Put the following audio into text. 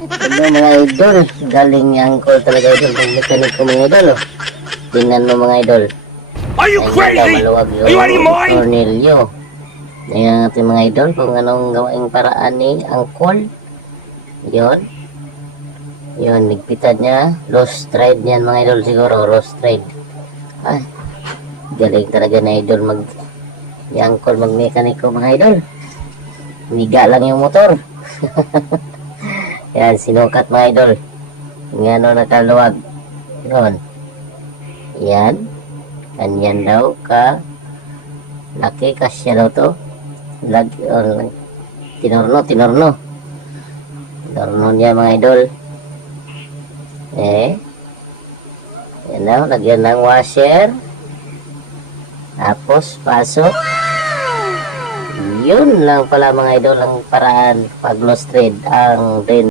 Ano mga idol, galing ni Uncle talaga idol, ng mekaniko mga idol. Oh. Tingnan mo mga idol. Are you crazy? Are you out of your mind? Cornelio. Tingnan natin mga idol kung anong gawaing paraan ni Uncle. Yon. Yon, nigpitan niya. Lost trade niyan mga idol siguro, lost trade. Ay, galing talaga na idol ni Uncle magmekaniko mga idol. Miga lang yung motor. Yan, sinukat mga idol. Nga no nakaluwag. Yun. Yan. Kanyan daw ka. Laki kasya daw to. Tinorno. Tinorno niya mga idol. Yan daw. Lagyan ng washer. Tapos, pasok. Yun lang pala mga idol ang paraan pag lost trade ang